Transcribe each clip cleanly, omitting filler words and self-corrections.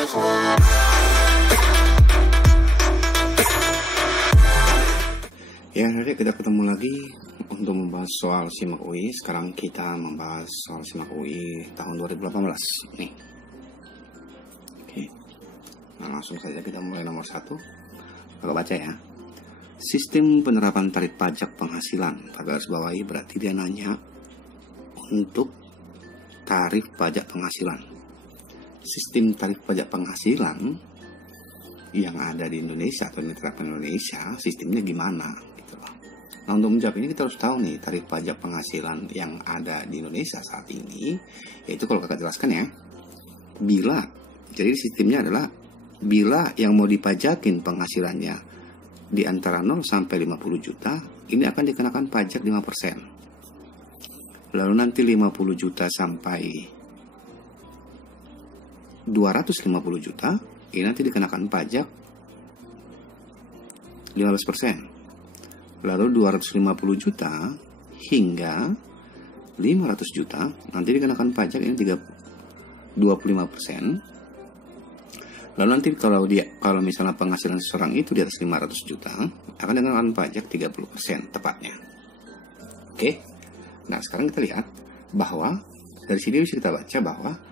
Ya, hari kita ketemu lagi untuk membahas soal SIMAK UI. Sekarang kita membahas soal SIMAK UI tahun 2018 nih. Oke. Nah, langsung saja kita mulai nomor 1. Kakak baca ya. Sistem penerapan tarif pajak penghasilan. Pada garis bawahi berarti dia nanya untuk tarif pajak penghasilan. Sistem tarif pajak penghasilan yang ada di Indonesia atau diterapkan Indonesia, sistemnya gimana? Gitu loh. Nah, untuk menjawab ini kita harus tahu nih tarif pajak penghasilan yang ada di Indonesia saat ini, yaitu kalau kakak jelaskan ya, jadi sistemnya adalah bila yang mau dipajakin penghasilannya di antara 0 sampai 50 juta, ini akan dikenakan pajak 5%. Lalu nanti 50 juta sampai 250 juta, ini nanti dikenakan pajak 15%. Lalu 250 juta hingga 500 juta, nanti dikenakan pajak ini 25%. Lalu nanti kalau misalnya penghasilan seseorang itu di atas 500 juta, akan dikenakan pajak 30% tepatnya. Oke. Nah, sekarang kita lihat bahwa dari sini bisa kita baca bahwa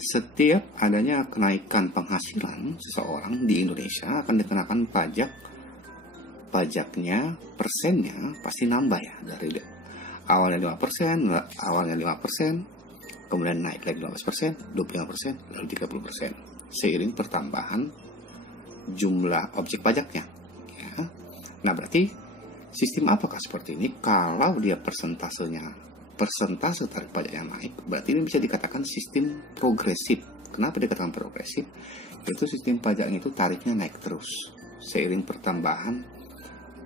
setiap adanya kenaikan penghasilan seseorang di Indonesia akan dikenakan pajaknya, persennya pasti nambah ya, dari awalnya 5%, kemudian naik lagi 15%, 25%, lalu 30%, seiring pertambahan jumlah objek pajaknya ya. Nah, berarti sistem apakah seperti ini? Kalau dia persentase tarif pajak yang naik, berarti ini bisa dikatakan sistem progresif. Kenapa dikatakan progresif? Yaitu sistem pajaknya itu tarifnya naik terus seiring pertambahan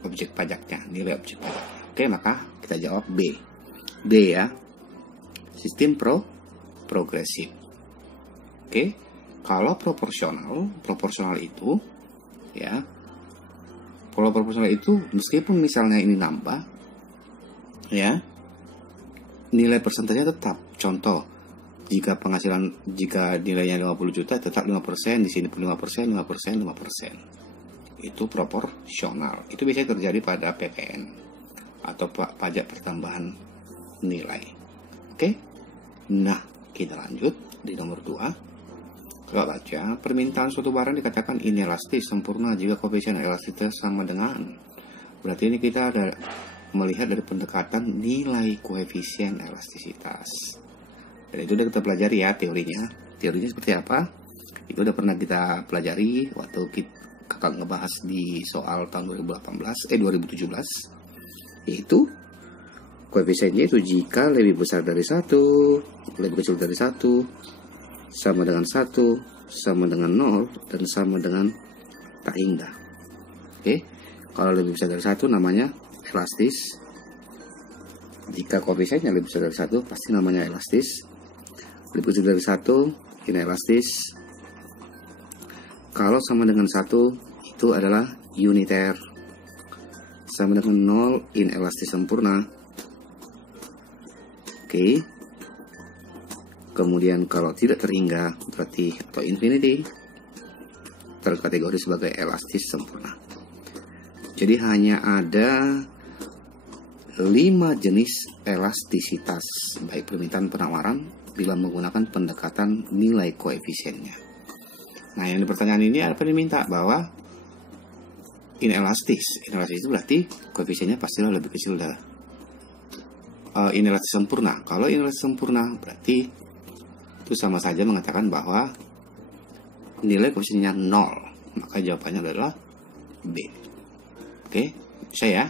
objek pajaknya, nilai objek pajak. Oke, maka kita jawab B. B ya. Sistem progresif. Oke. Kalau proporsional itu ya. Kalau proporsional itu meskipun misalnya ini nambah ya, nilai persentasenya tetap. Contoh, jika nilainya 50 juta tetap 5%, di sini pun 5%. Itu proporsional. Itu biasanya terjadi pada PPN atau pajak pertambahan nilai. Oke? Nah, kita lanjut di nomor 2. Kalau baca, permintaan suatu barang dikatakan inelastis sempurna jika koefisien elastisitas sama dengan. Berarti ini kita ada melihat dari pendekatan nilai koefisien elastisitas. Dan itu udah kita pelajari ya teorinya. Teorinya seperti apa? Itu udah pernah kita pelajari waktu kakak ngebahas di soal tahun 2017. Yaitu koefisiennya itu jika lebih besar dari 1, lebih kecil dari 1, sama dengan 1, sama dengan 0, dan sama dengan tak hingga. Oke, kalau lebih besar dari 1 namanya elastis. Jika koefisiennya lebih besar dari 1 pasti namanya elastis. Lebih kecil dari 1 inelastis. Kalau sama dengan 1 itu adalah uniter. Sama dengan 0 inelastis sempurna. Oke. Kemudian kalau tidak terhingga berarti atau infinity terkategori sebagai elastis sempurna. Jadi hanya ada 5 jenis elastisitas baik permintaan penawaran bila menggunakan pendekatan nilai koefisiennya. Nah, yang di pertanyaan ini apa diminta bahwa inelastis. Inelastis itu berarti koefisiennya pastilah lebih kecil dari inelastis sempurna. Kalau inelastis sempurna berarti itu sama saja mengatakan bahwa nilai koefisiennya 0. Maka jawabannya adalah B. Oke, bisa ya?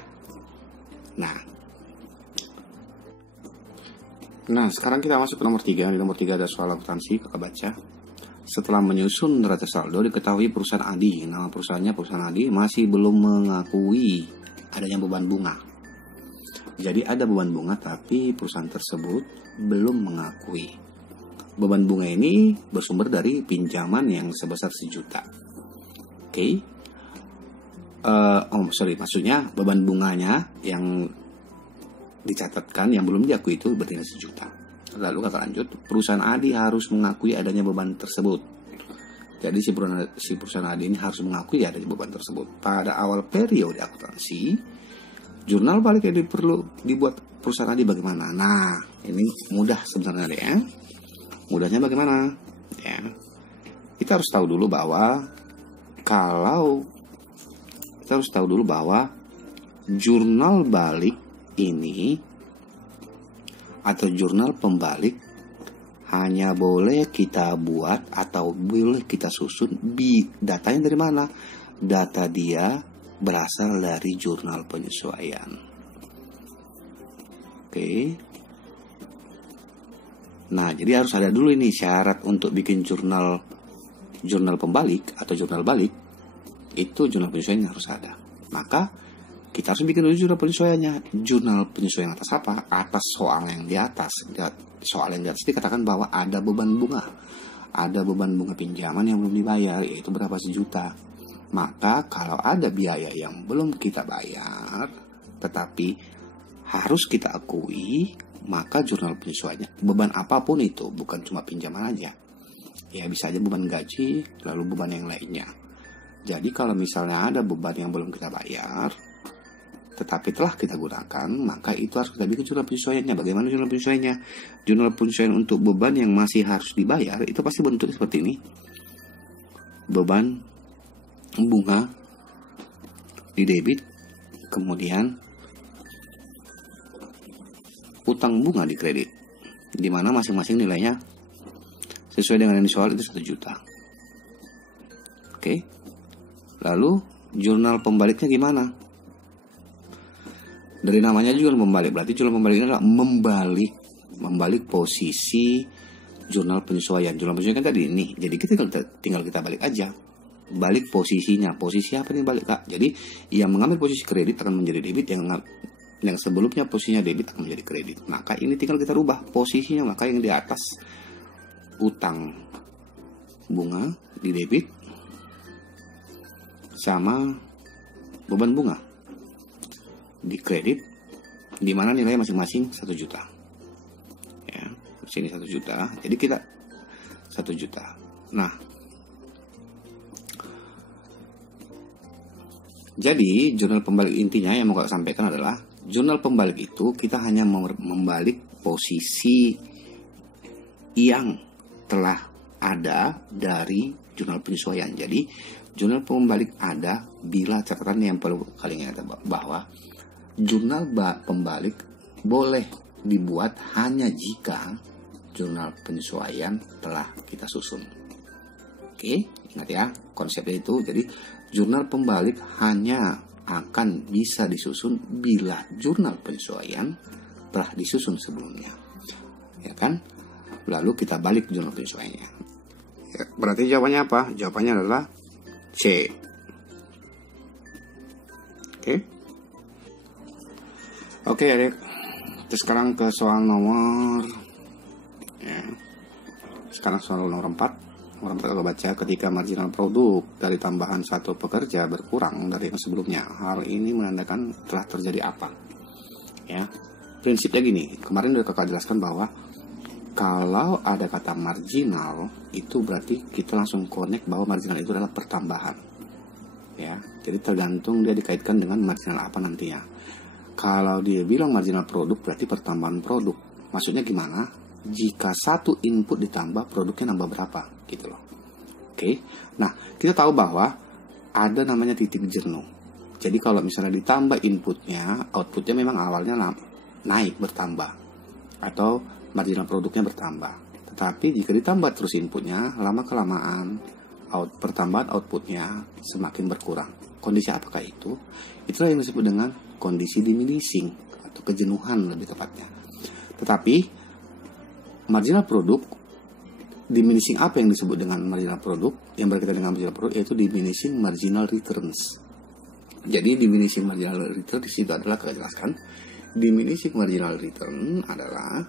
Nah, sekarang kita masuk ke nomor 3. Di nomor 3 ada soal akuntansi, kakak baca. Setelah menyusun neraca saldo, diketahui perusahaan Adi, nama perusahaannya perusahaan Adi, masih belum mengakui adanya beban bunga. Jadi ada beban bunga, tapi perusahaan tersebut belum mengakui. Beban bunga ini bersumber dari pinjaman yang sebesar 1 juta. Oke. Maksudnya beban bunganya yang dicatatkan yang belum diakui itu bernilai 1 juta. Lalu kakak lanjut, perusahaan Adi harus mengakui adanya beban tersebut. Jadi si perusahaan AD ini harus mengakui ada beban tersebut. Pada awal periode akuntansi, jurnal balik yang perlu dibuat perusahaan AD bagaimana? Nah, ini mudah sebenarnya deh ya. Mudahnya bagaimana? Ya. Kita harus tahu dulu bahwa jurnal balik ini atau jurnal pembalik hanya boleh kita buat atau boleh kita susun. Datanya dari mana? Data dia berasal dari jurnal penyesuaian. Oke. Nah, jadi harus ada dulu ini syarat untuk bikin jurnal pembalik atau jurnal balik. Itu jurnal penyesuaian harus ada. Maka kita harus bikin dulu jurnal penyesuaiannya. Jurnal penyesuaian atas apa? Atas soal yang di atas. Soal yang di atas dikatakan bahwa ada beban bunga. Ada beban bunga pinjaman yang belum dibayar, yaitu berapa sejuta. Maka kalau ada biaya yang belum kita bayar, tetapi harus kita akui, maka jurnal penyesuaiannya, beban apapun itu, bukan cuma pinjaman aja. Ya bisa aja beban gaji, lalu beban yang lainnya. Jadi kalau misalnya ada beban yang belum kita bayar, tetapi telah kita gunakan, maka itu harus kita bikin jurnal penyesuaiannya. Bagaimana jurnal penyesuaiannya? Jurnal penyesuaian untuk beban yang masih harus dibayar, itu pasti bentuknya seperti ini. Beban bunga di debit, kemudian utang bunga di kredit, di mana masing-masing nilainya sesuai dengan yang disoal itu 1 juta. Oke. Lalu jurnal pembaliknya gimana? Dari namanya jurnal pembalik, berarti jurnal pembalik ini adalah membalik posisi jurnal penyesuaian. Jurnal penyesuaian kan tadi ini, jadi kita tinggal kita balik aja. Balik posisinya. Posisi apa nih balik, Kak? Jadi yang mengambil posisi kredit akan menjadi debit, yang sebelumnya posisinya debit akan menjadi kredit. Maka ini tinggal kita rubah posisinya. Maka yang di atas utang bunga di debit sama beban bunga di kredit, di mana nilainya masing-masing 1 juta. Ya, sini 1 juta. Jadi kita 1 juta. Nah, jadi jurnal pembalik intinya yang mau saya sampaikan adalah jurnal pembalik itu kita hanya membalik posisi yang telah ada dari jurnal penyesuaian. Jadi jurnal pembalik ada bila catatan yang perlu kalian ingat bahwa jurnal pembalik boleh dibuat hanya jika jurnal penyesuaian telah kita susun. Oke, ingat ya konsepnya itu. Jadi jurnal pembalik hanya akan bisa disusun bila jurnal penyesuaian telah disusun sebelumnya, ya kan? Lalu kita balik jurnal penyesuaiannya. Ya, berarti jawabannya apa? Jawabannya adalah C. Oke, adik. Terus sekarang ke soal nomor ya. Sekarang soal nomor 4. Nomor 4 kita baca, ketika marginal produk dari tambahan satu pekerja berkurang dari yang sebelumnya, hal ini menandakan telah terjadi apa? Ya. Prinsipnya gini, kemarin udah kakak jelaskan bahwa kalau ada kata marginal, itu berarti kita langsung connect bahwa marginal itu adalah pertambahan. Ya, jadi tergantung dia dikaitkan dengan marginal apa nantinya. Kalau dia bilang marginal produk berarti pertambahan produk. Maksudnya gimana? Jika satu input ditambah, produknya nambah berapa? Gitu loh. Oke. Nah, kita tahu bahwa ada namanya titik jenuh. Jadi kalau misalnya ditambah inputnya, outputnya memang awalnya naik, bertambah. Atau marginal produknya bertambah. Tetapi jika ditambah terus inputnya, lama-kelamaan pertambahan outputnya semakin berkurang. Kondisi apakah itu? Itulah yang disebut dengan kondisi diminishing atau kejenuhan lebih tepatnya. Tetapi marginal produk, diminishing apa yang disebut dengan marginal produk? Yang berkaitan dengan marginal produk yaitu diminishing marginal returns. Jadi diminishing marginal return di situ adalah kita jelaskan. Diminishing marginal return adalah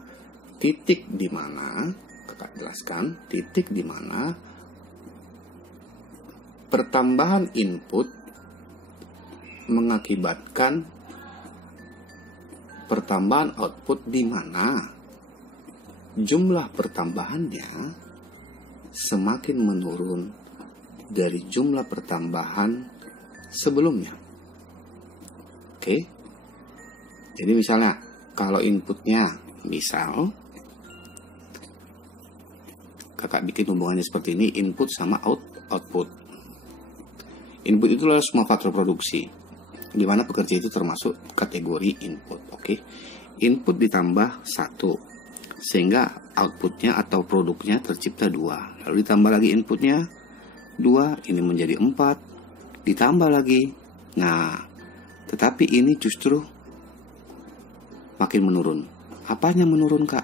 titik di mana kakak jelaskan, titik di mana pertambahan input mengakibatkan pertambahan output di mana jumlah pertambahannya semakin menurun dari jumlah pertambahan sebelumnya. Oke. Jadi misalnya kalau inputnya, misal kakak bikin hubungannya seperti ini, input sama output. Input itulah semua faktor produksi, di mana pekerja itu termasuk kategori input. Oke. Input ditambah 1, sehingga outputnya atau produknya tercipta 2. Lalu ditambah lagi inputnya 2, ini menjadi 4, ditambah lagi. Nah, tetapi ini justru makin menurun. Apanya menurun, Kak?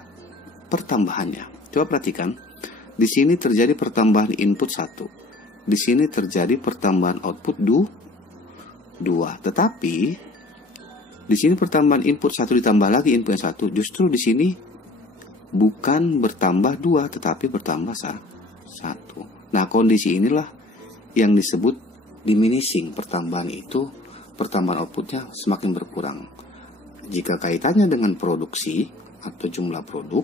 Pertambahannya. Coba perhatikan. Di sini terjadi pertambahan input 1. Di sini terjadi pertambahan output 2. Tetapi di sini pertambahan input 1 ditambah lagi input yang 1. Justru di sini bukan bertambah 2, tetapi bertambah 1. Nah, kondisi inilah yang disebut diminishing. Pertambahan outputnya semakin berkurang. Jika kaitannya dengan produksi atau jumlah produk,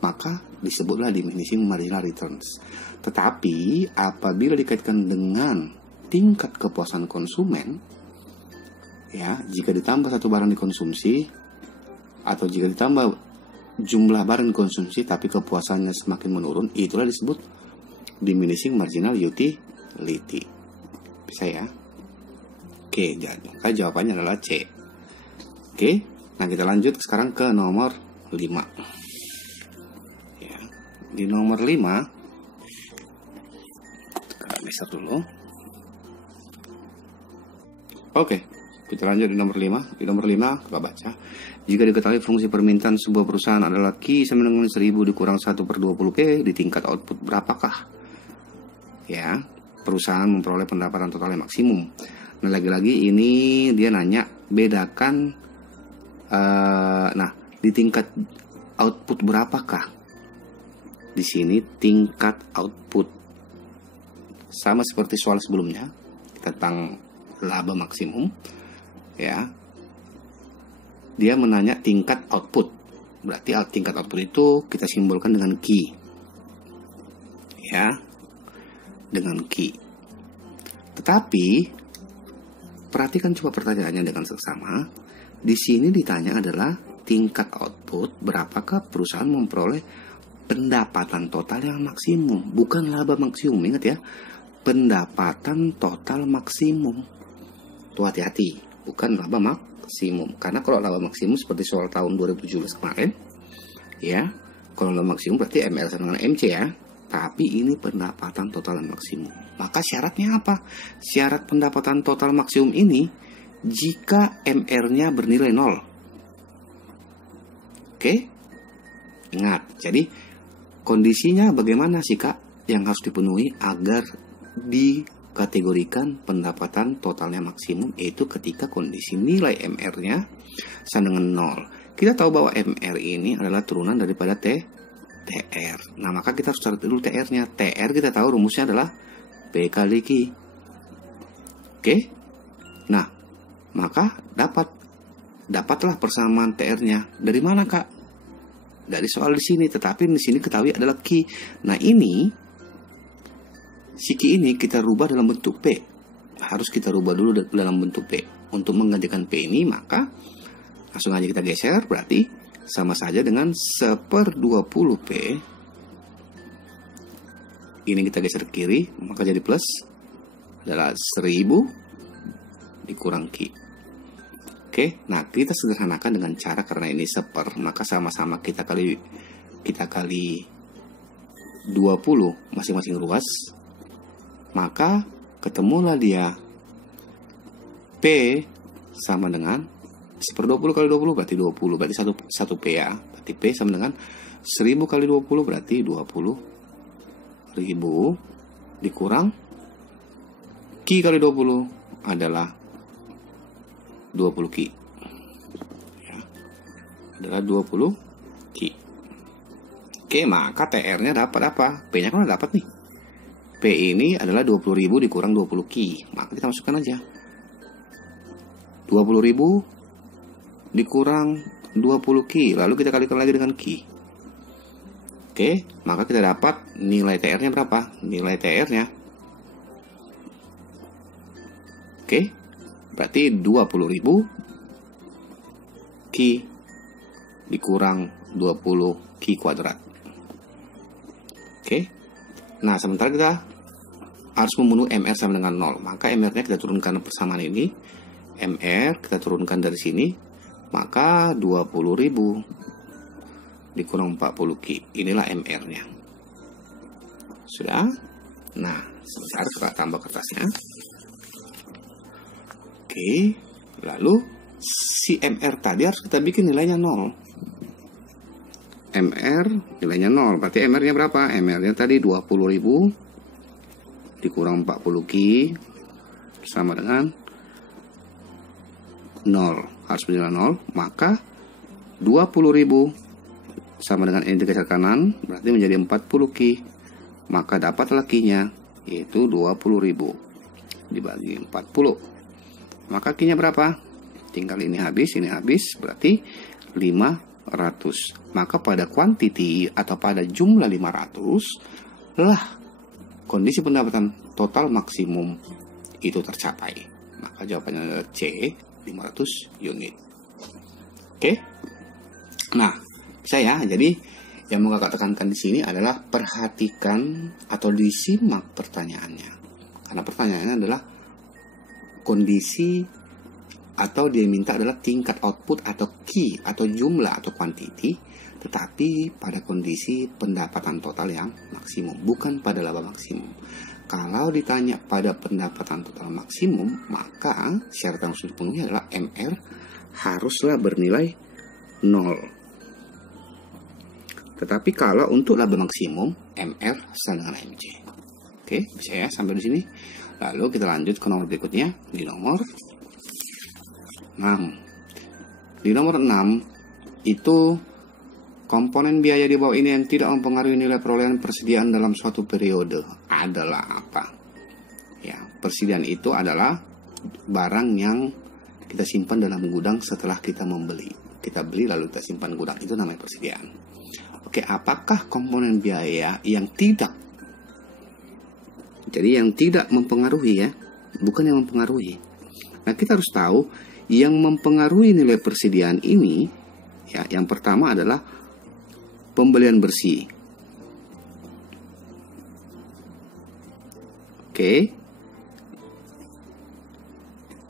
maka disebutlah diminishing marginal returns. Tetapi apabila dikaitkan dengan tingkat kepuasan konsumen, ya, jika ditambah satu barang dikonsumsi atau jika ditambah jumlah barang dikonsumsi tapi kepuasannya semakin menurun, itulah disebut diminishing marginal utility. Bisa ya? Oke, jadi jawabannya adalah C. Oke, nah kita lanjut sekarang ke nomor 5. Ya, di nomor 5 kita geser dulu. Oke, kita lanjut di nomor 5. Di nomor 5 kita baca. Jika diketahui fungsi permintaan sebuah perusahaan adalah Q sama dengan 1000 dikurang 1/20P, di tingkat output berapakah? Ya, perusahaan memperoleh pendapatan total yang maksimum. Nah, lagi-lagi ini dia nanya bedakan. Nah, di tingkat output berapakah? Di sini tingkat output sama seperti soal sebelumnya tentang laba maksimum. Ya, dia menanya tingkat output. Berarti tingkat output itu kita simbolkan dengan Q. Ya, dengan Q. Tetapi perhatikan coba pertanyaannya dengan seksama. Di sini ditanya adalah tingkat output, berapakah perusahaan memperoleh pendapatan total yang maksimum, bukan laba maksimum. Ingat ya, pendapatan total maksimum. Tuh, hati-hati, bukan laba maksimum. Karena kalau laba maksimum seperti soal tahun 2017 kemarin, ya, kalau laba maksimum berarti ML sama dengan MC ya. Tapi ini pendapatan total maksimum. Maka syaratnya apa? Syarat pendapatan total maksimum ini jika MR-nya bernilai 0. Oke? Ingat, jadi kondisinya bagaimana sih, Kak, yang harus dipenuhi agar dikategorikan pendapatan totalnya maksimum, yaitu ketika kondisi nilai MR-nya sama dengan 0. Kita tahu bahwa MR ini adalah turunan daripada TR. Nah, maka kita harus cari dulu TR-nya. TR kita tahu rumusnya adalah P kali Q. Oke? Nah, maka dapatlah persamaan TR-nya. Dari mana, Kak? Dari soal di sini, tetapi di sini ketahui adalah Q. Nah, ini si Q ini kita rubah dalam bentuk P. Harus kita rubah dulu dalam bentuk P. Untuk menggantikan P ini, maka langsung aja kita geser, berarti sama saja dengan 1/20P. Ini kita geser ke kiri, maka jadi plus adalah 1000 dikurang Q. Oke, nah kita sederhanakan dengan cara, karena ini seper, maka sama-sama kita kali 20 masing-masing ruas, maka ketemulah dia P sama dengan 1/20 kali 20 berarti 20, berarti 1 P ya. Berarti P sama dengan 1000 kali 20 berarti 20.000 dikurang Q kali 20 adalah 20 Q. Ya, adalah 20 Q. Oke, maka TR-nya dapat apa? P-nya kan udah dapat nih. P ini adalah 20.000 dikurang 20 Q. Maka kita masukkan aja 20.000 dikurang 20 Q, lalu kita kalikan lagi dengan Q. Oke, Oke, maka kita dapat nilai TR-nya berapa? Nilai TR-nya, oke, berarti 20.000 Ki dikurang 20 Ki kuadrat. Oke, nah sementara kita harus memenuhi MR sama dengan 0. Maka MR-nya kita turunkan persamaan ini. MR kita turunkan dari sini. Maka 20.000 dikurang 40 Ki. Inilah MR-nya. Sudah? Nah, sebentar kita tambah kertasnya. Oke, lalu si MR tadi harus kita bikin nilainya 0. MR nilainya 0. Berarti MR-nya berapa? MR-nya tadi 20.000 dikurang 40 Ki sama dengan 0. Harus menjadi 0. Maka 20.000 sama dengan ini digeser kanan, berarti menjadi 40 Ki. Maka dapatlah Ki-nya, yaitu 20.000 dibagi 40. Maka Ki-nya berapa? Tinggal ini habis, berarti 500. Maka pada quantity atau pada jumlah 500 lah kondisi pendapatan total maksimum itu tercapai. Maka jawabannya adalah C, 500 unit. Oke. Nah, jadi yang mau kakak tekankan di sini adalah perhatikan atau disimak pertanyaannya. Karena pertanyaannya adalah kondisi atau dia minta adalah tingkat output atau key atau jumlah atau quantity, tetapi pada kondisi pendapatan total yang maksimum, bukan pada laba maksimum. Kalau ditanya pada pendapatan total maksimum, maka syarat yang harus dipenuhi adalah MR haruslah bernilai 0. Tetapi kalau untuk laba maksimum, MR sama dengan MC. Oke, bisa ya sampai di sini. Lalu kita lanjut ke nomor berikutnya, di nomor 6. Di nomor 6 itu komponen biaya di bawah ini yang tidak mempengaruhi nilai perolehan persediaan dalam suatu periode adalah apa? Ya, persediaan itu adalah barang yang kita simpan dalam gudang setelah kita membeli. Kita beli lalu kita simpan gudang, itu namanya persediaan. Oke, apakah komponen biaya yang tidak? Jadi yang tidak mempengaruhi ya, bukan yang mempengaruhi. Nah, kita harus tahu yang mempengaruhi nilai persediaan ini ya, yang pertama adalah pembelian bersih. Oke.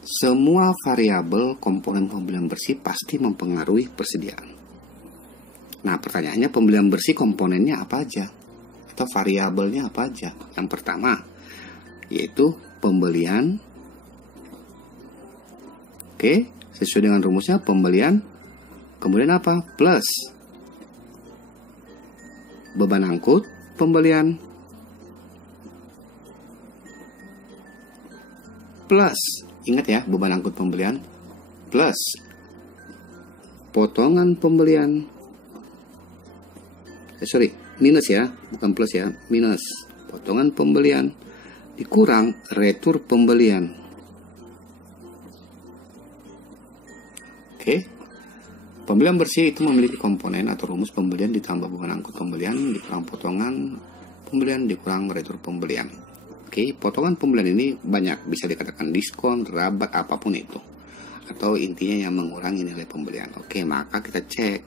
Semua variabel komponen pembelian bersih pasti mempengaruhi persediaan. Nah, pertanyaannya pembelian bersih komponennya apa aja? Atau variabelnya apa aja? Yang pertama, yaitu pembelian. Oke, sesuai dengan rumusnya pembelian. Kemudian apa? Plus beban angkut pembelian plus, ingat ya, beban angkut pembelian plus potongan pembelian, minus ya, bukan plus ya, minus potongan pembelian dikurang retur pembelian. Oke. Pembelian bersih itu memiliki komponen atau rumus pembelian ditambah beban angkut pembelian dikurang potongan pembelian dikurang retur pembelian. Oke, potongan pembelian ini banyak, bisa dikatakan diskon, rabat, apapun itu. Atau intinya yang mengurangi nilai pembelian. Oke, maka kita cek.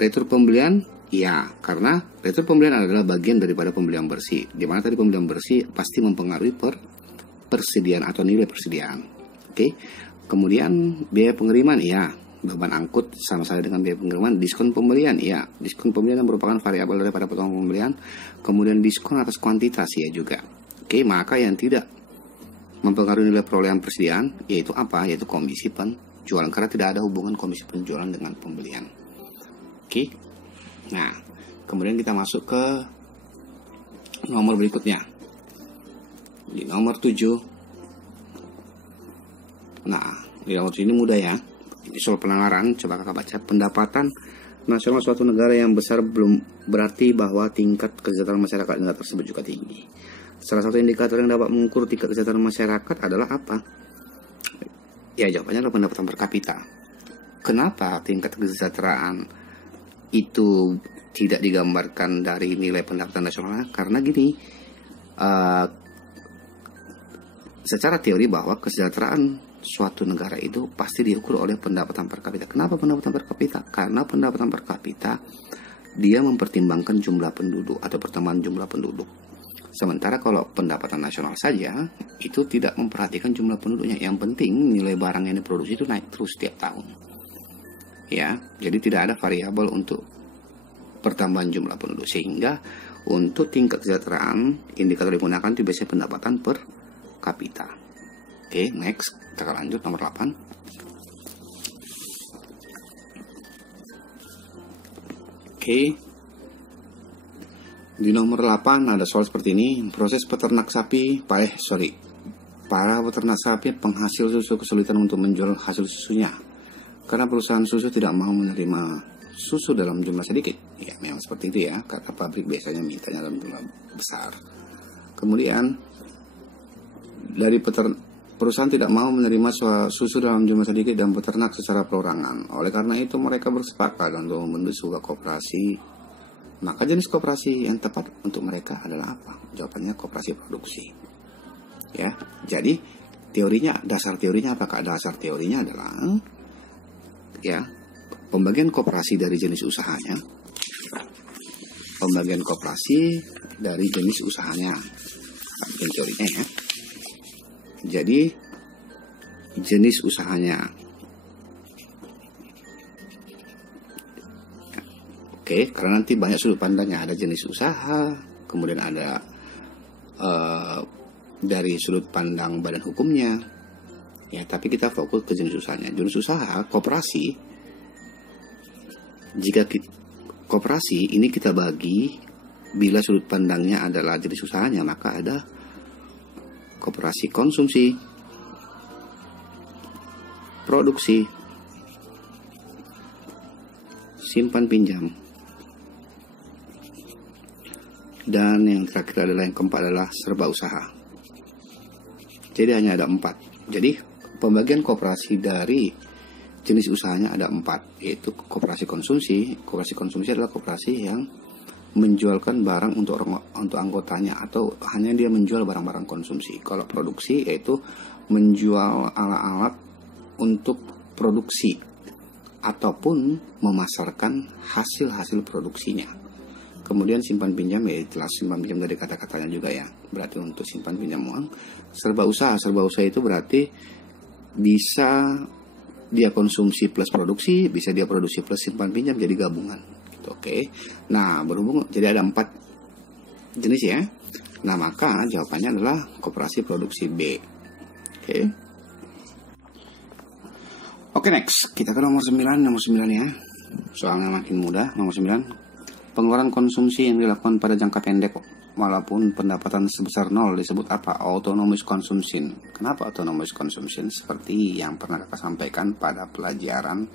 Retur pembelian, ya, karena retur pembelian adalah bagian daripada pembelian bersih. Dimana tadi pembelian bersih pasti mempengaruhi persediaan atau nilai persediaan. Oke, kemudian biaya pengiriman, ya. Beban angkut sama saja dengan biaya pengiriman. Diskon pembelian, ya, diskon pembelian merupakan variabel daripada potongan pembelian. Kemudian diskon atas kuantitas, ya juga. Oke, maka yang tidak mempengaruhi nilai perolehan persediaan yaitu apa? Yaitu komisi penjualan, karena tidak ada hubungan komisi penjualan dengan pembelian. Oke. Nah, kemudian kita masuk ke nomor berikutnya. Di nomor 7. Nah, di nomor 7 ini mudah ya. Ini soal penalaran, coba kakak baca. Pendapatan nasional suatu negara yang besar belum berarti bahwa tingkat kesejahteraan masyarakat negara tersebut juga tinggi. Salah satu indikator yang dapat mengukur tingkat kesejahteraan masyarakat adalah apa? Ya, jawabannya adalah pendapatan per kapita. Kenapa tingkat kesejahteraan itu tidak digambarkan dari nilai pendapatan nasional? Karena gini, secara teori bahwa kesejahteraan suatu negara itu pasti diukur oleh pendapatan per kapita. Kenapa pendapatan per kapita? Karena pendapatan per kapita dia mempertimbangkan jumlah penduduk atau pertambahan jumlah penduduk. Sementara kalau pendapatan nasional saja itu tidak memperhatikan jumlah penduduknya. Yang penting nilai barang yang diproduksi itu naik terus setiap tahun. Ya, jadi tidak ada variabel untuk pertambahan jumlah penduduk, sehingga untuk tingkat kesejahteraan indikator digunakan itu biasanya pendapatan per kapita. Oke, next kita akan lanjut nomor 8. Oke. Di nomor 8 ada soal seperti ini. Proses peternak sapi, para peternak sapi penghasil susu kesulitan untuk menjual hasil susunya karena perusahaan susu tidak mau menerima susu dalam jumlah sedikit. Ya, memang seperti itu ya, karena pabrik biasanya mintanya dalam jumlah besar. Kemudian dari perusahaan tidak mau menerima susu dalam jumlah sedikit dan peternak secara perorangan. Oleh karena itu mereka bersepakat untuk membentuk sebuah koperasi. Maka jenis koperasi yang tepat untuk mereka adalah apa? Jawabannya koperasi produksi. Ya, jadi teorinya, dasar teorinya apakah? Dasar teorinya adalah ya, pembagian koperasi dari jenis usahanya. Pembagian koperasi dari jenis usahanya. Ini teorinya ya. Jadi jenis usahanya. Oke, karena nanti banyak sudut pandangnya. Ada jenis usaha, kemudian ada dari sudut pandang badan hukumnya. Ya, tapi kita fokus ke jenis usahanya. Jenis usaha, koperasi. Jika koperasi ini kita bagi, bila sudut pandangnya adalah jenis usahanya, maka ada koperasi konsumsi, produksi, simpan pinjam, dan yang terakhir adalah yang keempat adalah serba usaha. Jadi hanya ada 4. Jadi pembagian koperasi dari jenis usahanya ada 4, yaitu koperasi konsumsi. Koperasi konsumsi adalah koperasi yang menjualkan barang untuk anggotanya, atau hanya dia menjual barang-barang konsumsi. Kalau produksi yaitu menjual alat-alat untuk produksi ataupun memasarkan hasil-hasil produksinya. Kemudian simpan pinjam, ya jelas simpan pinjam dari kata-katanya juga ya, berarti untuk simpan pinjam uang. Serba usaha itu berarti bisa dia konsumsi plus produksi, bisa dia produksi plus simpan pinjam, jadi gabungan gitu. Oke. Nah, berhubung jadi ada 4 jenis ya. Nah, maka jawabannya adalah koperasi produksi B. Oke, next kita ke nomor 9 ya. Soalnya makin mudah. Nomor 9, pengeluaran konsumsi yang dilakukan pada jangka pendek walaupun pendapatan sebesar 0 disebut apa? Autonomous consumption. Kenapa autonomous consumption? Seperti yang pernah kakak sampaikan pada pelajaran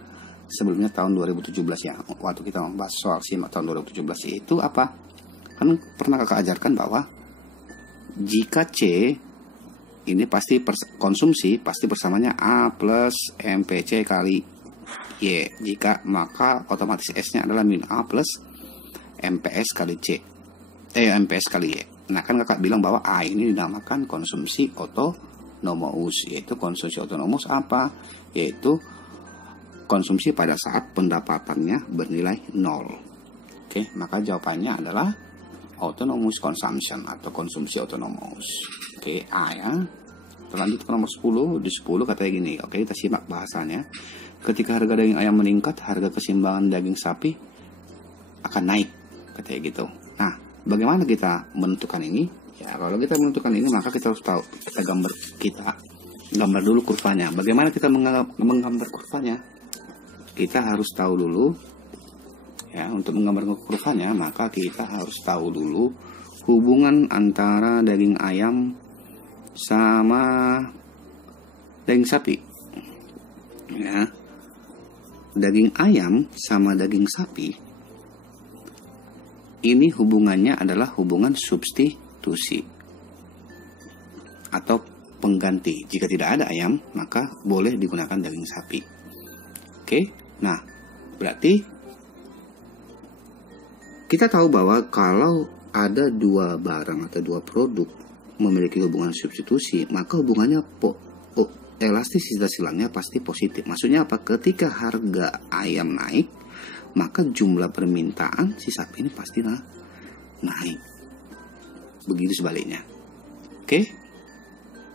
sebelumnya tahun 2017 ya, waktu kita membahas soal SIMAK tahun 2017 itu apa? Kan pernah kakak ajarkan bahwa jika C ini pasti konsumsi pasti bersamanya A plus MPC kali Y. Jika maka otomatis S-nya adalah min A plus MPS kali C. MPS kali Y. Nah, kan kakak bilang bahwa A ini dinamakan konsumsi otonomous. Yaitu konsumsi otonomous apa? Yaitu konsumsi pada saat pendapatannya bernilai 0. Oke, maka jawabannya adalah autonomous consumption atau konsumsi otonomous. Oke, A ya. Lanjut ke nomor 10. Di 10 katanya gini. Oke, kita simak bahasanya. Ketika harga daging ayam meningkat, harga keseimbangan daging sapi akan naik, katanya gitu. Nah, bagaimana kita menentukan ini? Ya, kalau kita menentukan ini maka kita harus tahu, kita gambar dulu kurvanya. Bagaimana kita menggambar kurvanya? Kita harus tahu dulu ya, untuk menggambar kurvanya maka kita harus tahu dulu hubungan antara daging ayam sama daging sapi. Ya. Daging ayam sama daging sapi ini hubungannya adalah hubungan substitusi atau pengganti. Jika tidak ada ayam, maka boleh digunakan daging sapi. Oke, nah berarti Kita tahu bahwa kalau ada dua barang atau dua produk memiliki hubungan substitusi, maka hubungannya elastisitas silangnya pasti positif. Maksudnya apa? Ketika harga ayam naik, maka jumlah permintaan si sapi ini pasti naik. Begitu sebaliknya. Oke?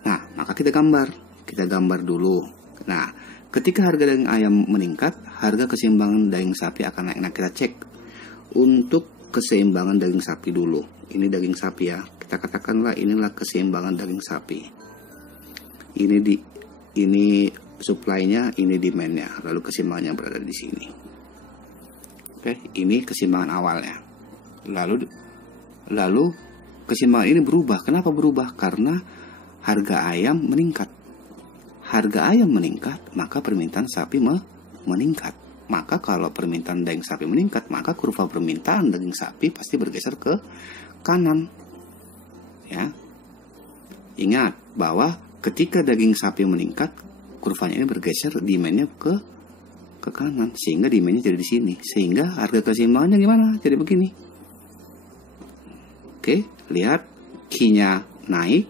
Nah, maka kita gambar dulu. Nah, ketika harga daging ayam meningkat, harga keseimbangan daging sapi akan naik. Nah, kita cek untuk keseimbangan daging sapi dulu. Ini daging sapi ya. Kita katakanlah inilah keseimbangan daging sapi. Ini supply-nya, ini demand-nya. Lalu keseimbangannya berada di sini. Oke, ini keseimbangan awalnya. Lalu keseimbangan ini berubah. Kenapa berubah? Karena harga ayam meningkat. Harga ayam meningkat, maka permintaan sapi meningkat. Maka kalau permintaan daging sapi meningkat, maka kurva permintaan daging sapi pasti bergeser ke kanan. Ya. Ingat bahwa ketika daging sapi meningkat, kurvanya ini bergeser, demand-nya ke kanan, sehingga demand-nya jadi di sini. Sehingga harga keseimbangannya gimana? Jadi begini. Oke, lihat Q-nya naik,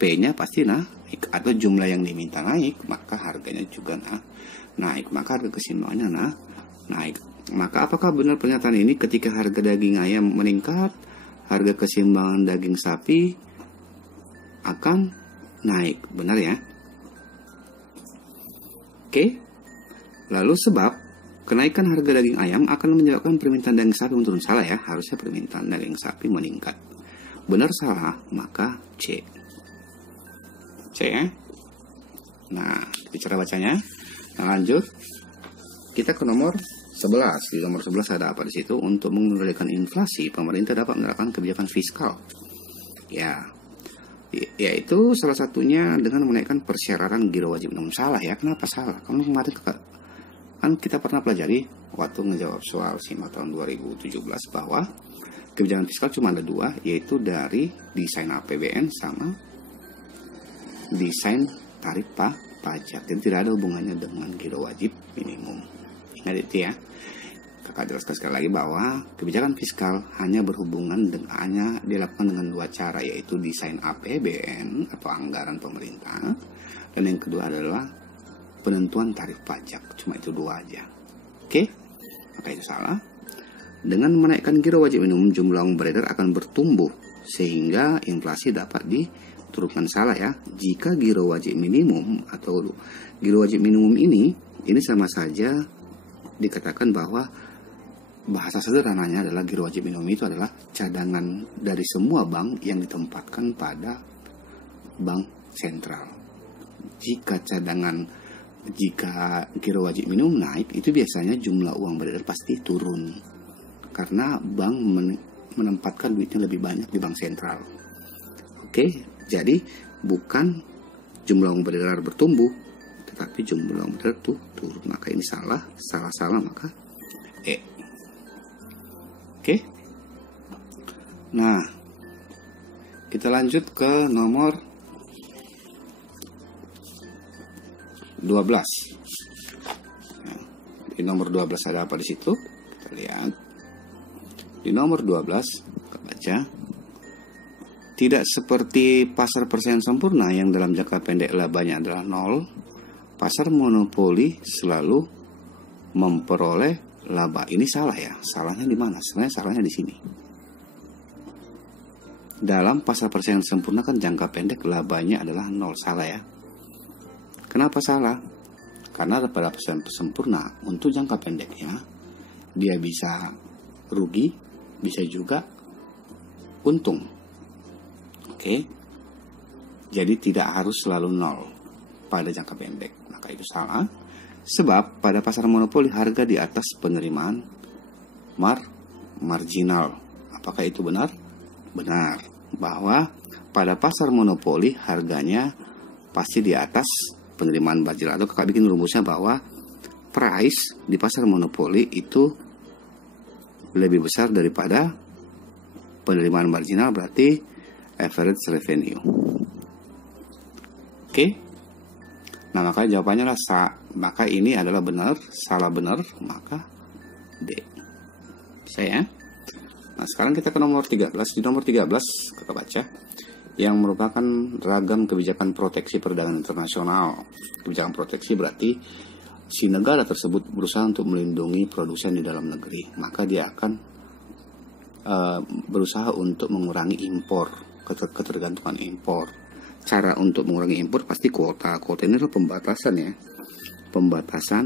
P-nya pasti naik, atau jumlah yang diminta naik, maka harganya juga naik, maka harga keseimbangannya naik. Maka apakah benar pernyataan ini ketika harga daging ayam meningkat, harga keseimbangan daging sapi akan naik? Benar ya? Oke. Lalu sebab kenaikan harga daging ayam akan menyebabkan permintaan daging sapi menurun. Salah ya, harusnya permintaan daging sapi meningkat. Benar salah, maka C. C ya. Nah, itu cara bacanya. Nah, lanjut. Kita ke nomor 11. Di nomor 11 ada apa di situ? Untuk mengendalikan inflasi, pemerintah dapat menerapkan kebijakan fiskal. Ya. Yaitu salah satunya dengan menaikkan persyaratan giro wajib minimum. Salah ya. Kenapa salah? Karena kemarin kan kita pernah pelajari waktu ngejawab soal SIMA tahun 2017 bahwa kebijakan fiskal cuma ada dua, yaitu dari desain APBN sama desain tarif pajak. Jadi tidak ada hubungannya dengan giro wajib minimum. Ingat itu ya. Kakak jelaskan sekali lagi bahwa kebijakan fiskal hanya berhubungan dengan, hanya dilakukan dengan dua cara, yaitu desain APBN atau anggaran pemerintah, dan yang kedua adalah penentuan tarif pajak. Cuma itu dua aja. Oke? Maka itu salah. Dengan menaikkan giro wajib minimum, jumlah uang beredar akan bertumbuh sehingga inflasi dapat diturunkan. Salah ya. Jika giro wajib minimum atau giro wajib minimum ini sama saja dikatakan bahwa bahasa sederhananya adalah giro wajib minimum itu adalah cadangan dari semua bank yang ditempatkan pada bank sentral. Jika giro wajib minimum naik, itu biasanya jumlah uang beredar pasti turun. Karena bank menempatkan duitnya lebih banyak di bank sentral. Oke, jadi bukan jumlah uang beredar bertumbuh, tetapi jumlah uang beredar turun. Maka ini salah, maka E. Oke. Nah, kita lanjut ke nomor 12. Nah, di nomor 12 ada apa di situ? Kita lihat. Di nomor 12, kita baca. Tidak seperti pasar persaingan sempurna yang dalam jangka pendek labanya adalah 0, pasar monopoli selalu memperoleh laba. Ini salah ya. Salahnya di mana? Sebenarnya salahnya di sini. Dalam pasar persaingan sempurna kan jangka pendek labanya adalah 0. Salah ya. Kenapa salah? Karena pada pasar sempurna untuk jangka pendeknya dia bisa rugi, bisa juga untung. Oke. Jadi tidak harus selalu 0 pada jangka pendek. Maka itu salah. Sebab pada pasar monopoli harga di atas penerimaan marginal. Apakah itu benar? Benar. Bahwa pada pasar monopoli harganya pasti di atas penerimaan marginal. Atau kakak bikin rumusnya bahwa price di pasar monopoli itu lebih besar daripada penerimaan marginal, berarti average revenue. Oke. Nah, maka jawabannya adalah maka ini adalah benar, salah benar, maka D. Saya. Nah, sekarang kita ke nomor 13. Di nomor 13, kakak baca, yang merupakan ragam kebijakan proteksi perdagangan internasional. Kebijakan proteksi berarti si negara tersebut berusaha untuk melindungi produsen di dalam negeri, maka dia akan berusaha untuk mengurangi impor, ketergantungan impor. Cara untuk mengurangi impor pasti kuota. Kuota ini adalah pembatasan ya, pembatasan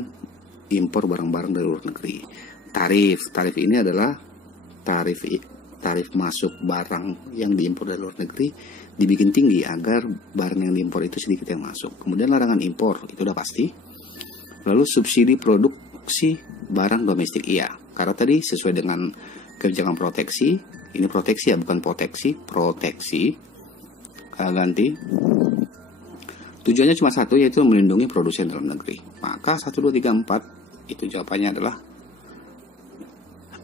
impor barang-barang dari luar negeri. Tarif ini adalah tarif masuk barang yang diimpor dari luar negeri dibikin tinggi agar barang yang diimpor itu sedikit yang masuk. Kemudian larangan impor, itu udah pasti. Lalu subsidi produksi barang domestik, iya, karena tadi sesuai dengan kebijakan proteksi, ini proteksi ya, bukan proteksi, ganti. Tujuannya cuma satu, yaitu melindungi produsen dalam negeri. Maka 1, 2, 3, 4 itu jawabannya adalah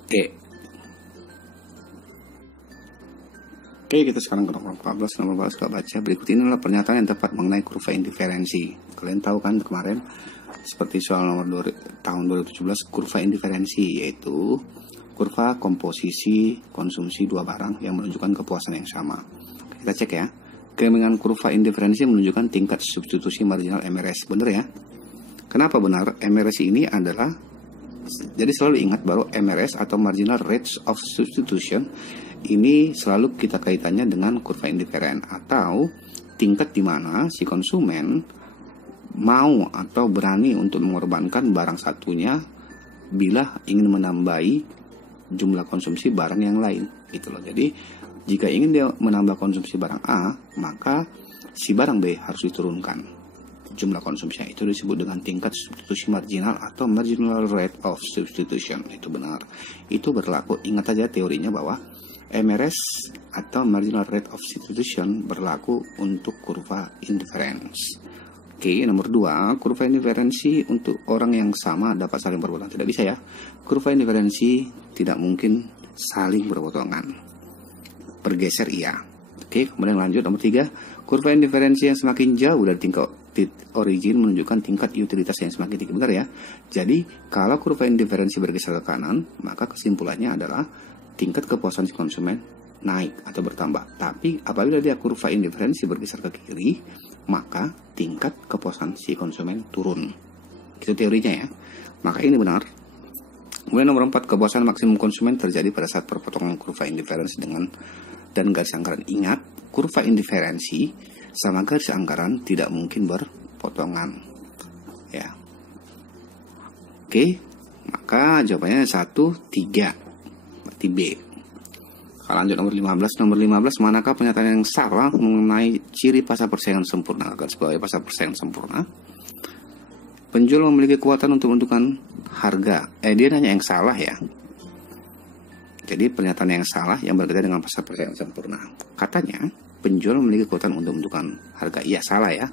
E. Oke, kita sekarang ke nomor 14. Nomor 14 kita baca. Berikut ini adalah pernyataan yang tepat mengenai kurva indiferensi. Kalian tahu kan kemarin seperti soal nomor tahun 2017, kurva indiferensi yaitu kurva komposisi konsumsi dua barang yang menunjukkan kepuasan yang sama. Kita cek ya. Dengan kurva indiferensi menunjukkan tingkat substitusi marginal MRS. Benar ya? Kenapa benar? MRS ini adalah, jadi selalu ingat bahwa MRS atau marginal rates of substitution ini selalu kita kaitannya dengan kurva indiferen, atau tingkat di mana si konsumen mau atau berani untuk mengorbankan barang satunya bila ingin menambahi jumlah konsumsi barang yang lain, gitu loh. Jadi jika ingin dia menambah konsumsi barang A, maka si barang B harus diturunkan jumlah konsumsinya. Itu disebut dengan tingkat substitusi marginal atau marginal rate of substitution. Itu benar. Itu berlaku. Ingat aja teorinya bahwa MRS atau marginal rate of substitution berlaku untuk kurva indiference. Oke, nomor 2, kurva indiferensi untuk orang yang sama dapat saling berpotongan. Tidak bisa ya. Kurva indiferensi tidak mungkin saling berpotongan. Bergeser iya. Oke, kemudian lanjut nomor 3. Kurva indiferensi yang semakin jauh dari tingkat origin menunjukkan tingkat utilitas yang semakin tinggi. Benar ya. Jadi, kalau kurva indiferensi bergeser ke kanan, maka kesimpulannya adalah tingkat kepuasan si konsumen naik atau bertambah. Tapi apabila dia kurva indiferensi bergeser ke kiri, maka tingkat kepuasan si konsumen turun. Itu teorinya ya. Maka ini benar. Kemudian nomor 4, kepuasan maksimum konsumen terjadi pada saat perpotongan kurva indiferensi dan garis anggaran. Ingat, kurva indiferensi sama garis anggaran tidak mungkin berpotongan. Ya. Oke, maka jawabannya 1, 3. Berarti B. Kalau lanjut nomor 15. Nomor 15, manakah pernyataan yang salah mengenai ciri pasar persaingan sempurna? Garis bawah pasar persaingan sempurna. Penjual memiliki kekuatan untuk menentukan harga. Dia nanya yang salah ya. Jadi pernyataan yang salah yang berkaitan dengan pasar persaingan sempurna. Katanya, penjual memiliki kekuatan untuk menentukan harga. Iya, salah ya.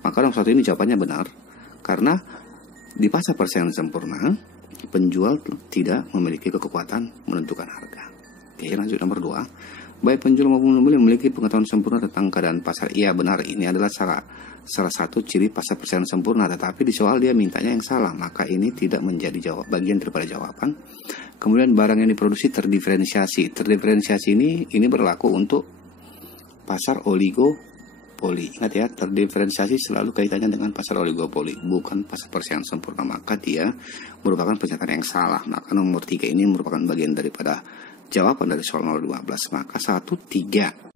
Maka nomor 1 ini jawabannya benar. Karena di pasar persaingan sempurna, penjual tidak memiliki kekuatan menentukan harga. Oke, lanjut nomor 2. Baik penjual maupun pembeli memiliki pengetahuan sempurna tentang keadaan pasar. Iya, benar. Ini adalah salah satu ciri pasar persaingan sempurna. Tetapi di soal dia mintanya yang salah. Maka ini tidak menjadi bagian daripada jawaban. Kemudian barang yang diproduksi terdiferensiasi. Terdiferensiasi ini berlaku untuk pasar oligopoli. Ingat ya, terdiferensiasi selalu kaitannya dengan pasar oligopoli, bukan pasar persaingan sempurna. Maka dia merupakan pernyataan yang salah. Maka nomor 3 ini merupakan bagian daripada jawaban dari soal nomor 12. Maka 1, 3.